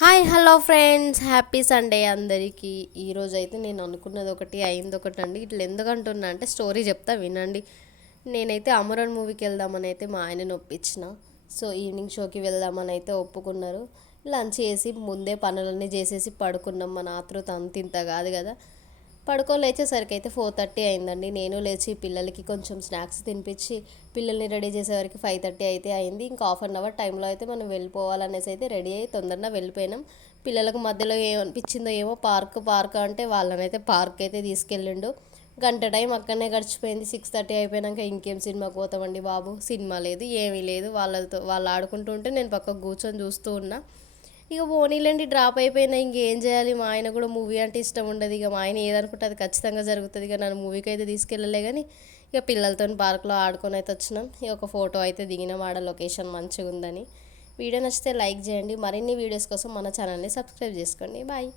Hi hello friends, happy Sunday అందరికీ. ఈరోజు అయితే నేను అనుకున్నది ఒకటి అయింది ఒకటి అండి. ఇట్లా ఎందుకు అంటున్నా అంటే స్టోరీ చెప్తా వినండి. నేనైతే అమరన్ మూవీకి వెళ్దామని అయితే మా ఆయనని ఒప్పించిన. సో ఈవినింగ్ షోకి వెళ్దామని అయితే ఒప్పుకున్నారు. లంచ్ చేసి ముందే పనులన్నీ చేసేసి పడుకున్నాం. మన ఆతృత అంత ఇంత కాదు కదా. పడుకొని లేచేసరికి అయితే 4:30 అయిందండి. నేను లేచి పిల్లలకి కొంచెం స్నాక్స్ తినిపించి పిల్లల్ని రెడీ చేసేవరకు 5:30 అయితే అయింది. ఇంకా హాఫ్ అన్ అవర్ టైంలో అయితే మనం వెళ్ళిపోవాలనేసి అయితే రెడీ అయ్యి తొందరగా వెళ్ళిపోయినాం. పిల్లలకు మధ్యలో ఏమనిపించిందో ఏమో పార్క్ అంటే వాళ్ళనైతే పార్క్ అయితే తీసుకెళ్ళిండు. గంట టైం అక్కడనే గడిచిపోయింది. 6:30 అయిపోయాక ఇంకేం సినిమాకి పోతామండి బాబు. సినిమా లేదు, ఏమీ లేదు. వాళ్ళు ఆడుకుంటూ ఉంటే నేను పక్కకు కూర్చొని చూస్తూ ఉన్నా. ఇక పోనీలేండి, డ్రాప్ అయిపోయినా ఇంకేం చేయాలి. మా ఆయన కూడా మూవీ అంటే ఇష్టం ఉండదు. ఇక మా ఆయన ఏదనుకుంటే అది ఖచ్చితంగా జరుగుతుంది. ఇక నన్ను మూవీకి అయితే తీసుకెళ్ళలే కానీ ఇక పిల్లలతో పార్క్లో ఆడుకొని అయితే వచ్చినాం. ఇక ఒక ఫోటో అయితే దిగినాం, ఆడ లొకేషన్ మంచిగా ఉందని. వీడియో నచ్చితే లైక్ చేయండి. మరిన్ని వీడియోస్ కోసం మన ఛానల్ని సబ్స్క్రైబ్ చేసుకోండి. బాయ్.